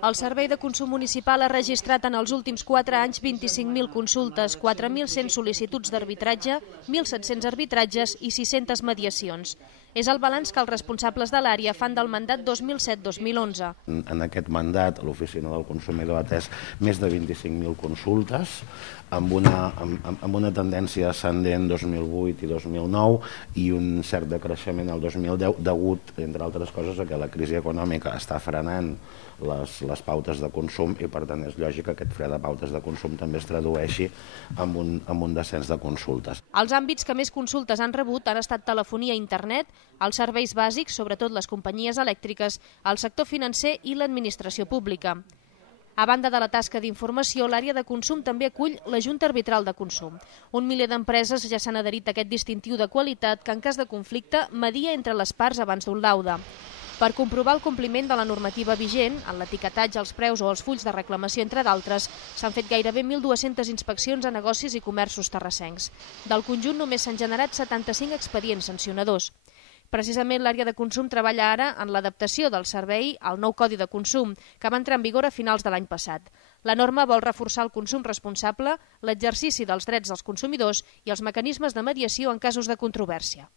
El Servei de Consum Municipal ha registrat en els últims 4 anys 25.000 consultes, 4.100 sol·licituds d'arbitratge, 1.700 arbitratges i 600 mediacions. És el balanç que els responsables de l'àrea fan del mandat 2007-2011. En aquest mandat, l'Oficina del Consumidor ha atès més de 25.000 consultes, amb una tendència ascendent 2008 i 2009 i un cert decreixement el 2010, degut, entre altres coses, a que la crisi econòmica està frenant les pautes de consum i, per tant, és lògic que aquest fre de pautes de consum també es tradueixi en un descens de consultes. Els àmbits que més consultes han rebut han estat telefonia i internet, els serveis bàsics, sobretot les companyies elèctriques, el sector financer i l'administració pública. A banda de la tasca d'informació, l'àrea de consum també acull la Junta Arbitral de Consum. 1 miler d'empreses ja s'han adherit a aquest distintiu de qualitat que, en cas de conflicte, media entre les parts abans d'un laude. Per comprovar el compliment de la normativa vigent, en l'etiquetatge, els preus o els fulls de reclamació, entre d'altres, s'han fet gairebé 1.200 inspeccions a negocis i comerços terrassencs. Del conjunt només s'han generat 75 expedients sancionadors. Precisament l'àrea de consum treballa ara en l'adaptació del servei al nou Codi de Consum, que va entrar en vigor a finals de l'any passat. La norma vol reforçar el consum responsable, l'exercici dels drets dels consumidors i els mecanismes de mediació en casos de controvèrsia.